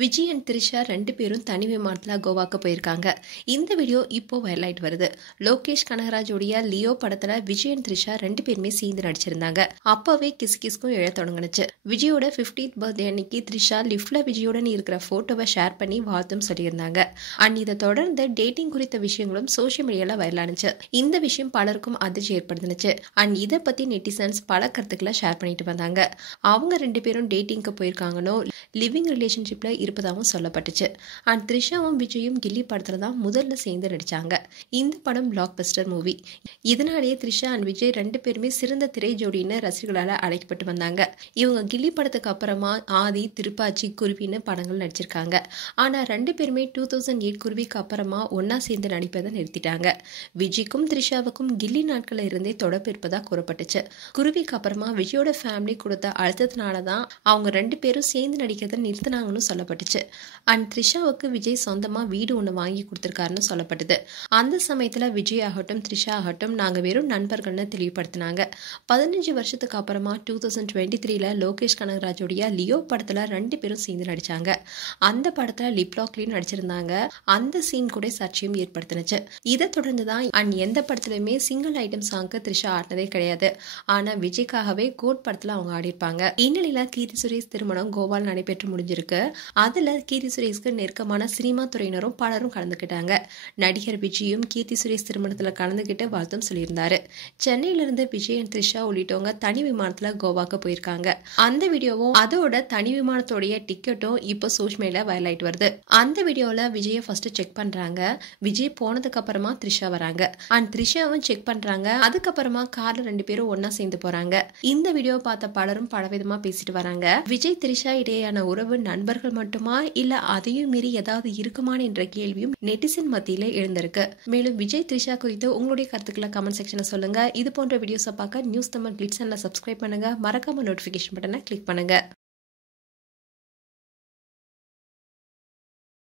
Vijay and Trisha 2 பேரும் தனி விமானத்தில் கோவாக்கு போயிருக்காங்க. இந்த வீடியோ இப்போ வைரல் ஆயிட்டு வருது. லோகேஷ் கனகராஜோடைய லியோ படத்துல விஜய் அண்ட் த்ரிஷா 2 பேருமே சேர்ந்து நடிச்சிருந்தாங்க. அப்பவே கிஸ்கும் எழ தொடங்குனுச்சு. விஜயோட 50th பர்த்டே அன்னைக்கு த்ரிஷா லிஃப்ட்ல விஜயோட இருக்கிற போட்டோவை ஷேர் பண்ணி வாழ்த்தும் சொல்லியிருந்தாங்க. அண்ட் இதை தொடர்ந்து டேட்டிங் குறித்த விஷயங்களும் சோசியல் மீடியால வைரலானுச்சு. இந்த விஷயம் பலருக்கும் அதிர்ச்சி ஏற்படுத்துனுச்சு. அண்ட் இதை பத்தி நெட்டிசன்ஸ் பல கருத்துக்களை ஷேர் பண்ணிட்டு வந்தாங்க. அவங்க 2 பேரும் டேட்டிங்க்கு போயிருக்காங்கன்னு லிவிங் ரிலேஷன்ஷிப்ல இருப்பதாகவும் சொல்லப்பட்டுச்சு. அண்ட் த்ரிஷாவும் விஜயும் கில்லி படத்துல தான் முதல்ல சேர்ந்து நடிச்சாங்க. இந்த படம் பிளாக் பஸ்டர் மூவி. இதனாலேயே த்ரிஷா அண்ட் விஜய் 2 பேருமே சிறந்த திரை ஜோடின்னு ரசிகர்களால் அழைக்கப்பட்டு வந்தாங்க. இவங்க கில்லி படத்துக்கு அப்புறமா ஆதி, திருப்பாச்சி, குருவின்னு படங்கள் நடிச்சிருக்காங்க. ஆனா 2 பேருமே 2008 குருவிக்கு அப்புறமா ஒன்னா சேர்ந்து நடிப்பதை நிறுத்திட்டாங்க. விஜய்க்கும் த்ரிஷாவுக்கும் கில்லி நாட்கள்ல இருந்தே தொடர்பு இருப்பதா கூறப்பட்டுச்சு. குருவிக்கு அப்புறமா விஜயோட ஃபேமிலி கொடுத்த அழுத்தத்தினாலதான் அவங்க 2 பேரும் சேர்ந்து நடிக்கிறத நிறுத்தினாங்கன்னு சொல்லப்பட்டுச்சு. அண்ட் த்ரிஷாவுக்கு விஜய் சொந்தமா வீடு ஒண்ணு வாங்கி கொடுத்திருக்காருன்னு சொல்லப்பட்டது. அந்த சமயத்துல விஜய் ஆகட்டும் த்ரிஷா ஆகட்டும் நாங்க வெறும் நண்பர்கள்னு தெளிவுபடுத்தினாங்க. 15 வருஷத்துக்கு அப்புறமா 2023ல லோகேஷ் கனகராஜோடைய லியோ படத்துல 2 பேரும் சேர்ந்து நடிச்சாங்க. அந்த படத்துல லிப்லாக்லயும் நடிச்சிருந்தாங்க. அந்த சீன் கூட சர்ச்சையும் ஏற்படுத்தினுச்சு. இதை தொடர்ந்துதான் அண்ட் எந்த படத்துலயுமே சிங்கிள் ஐட்டம் சாங்க்கு த்ரிஷா ஆடினதே கிடையாது. ஆனா விஜய்க்காகவே கோட் படத்துல அவங்க ஆடிருப்பாங்க. இந்நிலையில கீர்த்தி சுரேஷ் திருமணம் கோவால் நடைபெற்று முடிஞ்சிருக்கு. அதுல கீர்த்தி சுரேஷ்க்கு நெருக்கமான சினிமா துறையினரும் பலரும் கலந்துக்கிட்டாங்க. நடிகர் விஜயும் கீர்த்தி சுரேஷ் திருமணத்துல கலந்துகிட்டு வாழ்த்தும் சொல்லியிருந்தாரு. சென்னையில இருந்து விஜய் அண்ட் த்ரிஷா உள்ளிட்டவங்க தனி விமானத்துல கோவாக்கு போயிருக்காங்க. அந்த வீடியோவும் அதோட தனி விமானத்தோடைய டிக்கெட்டும் இப்போ சோஷியல் மீடியால வைரல் ஆயிட்டு வருது. அந்த வீடியோல விஜயை ஃபர்ஸ்ட் செக் பண்றாங்க. விஜய் போனதுக்கு அப்புறமா த்ரிஷா வராங்க. அண்ட் த்ரிஷாவும் செக் பண்றாங்க. அதுக்கப்புறமா கார்ல 2 பேரும் ஒன்னா சேர்ந்து போறாங்க. இந்த வீடியோ பார்த்த பலரும் பலவிதமா பேசிட்டு வராங்க. விஜய் த்ரிஷா இடையேயான உறவு நண்பர்கள் மட்டுமா இல்ல அதையும் மீறி ஏதாவது இருக்குமான்னு என்ற கேள்வியும் நெட்டிசன் மத்தியில எழுந்திருக்கு. மேலும் விஜய் த்ரிஷா குறித்து உங்களுடைய கருத்துக்களை கமெண்ட் செக்ஷன்ல சொல்லுங்க. இது போன்ற வீடியோஸை பார்க்க நியூஸ் தமிழ் கிளிட்ஸ் சேனலை சப்ஸ்கிரைப் பண்ணுங்க. மறக்காம நோட்டிபிகேஷன் பட்டனை கிளிக் பண்ணுங்க.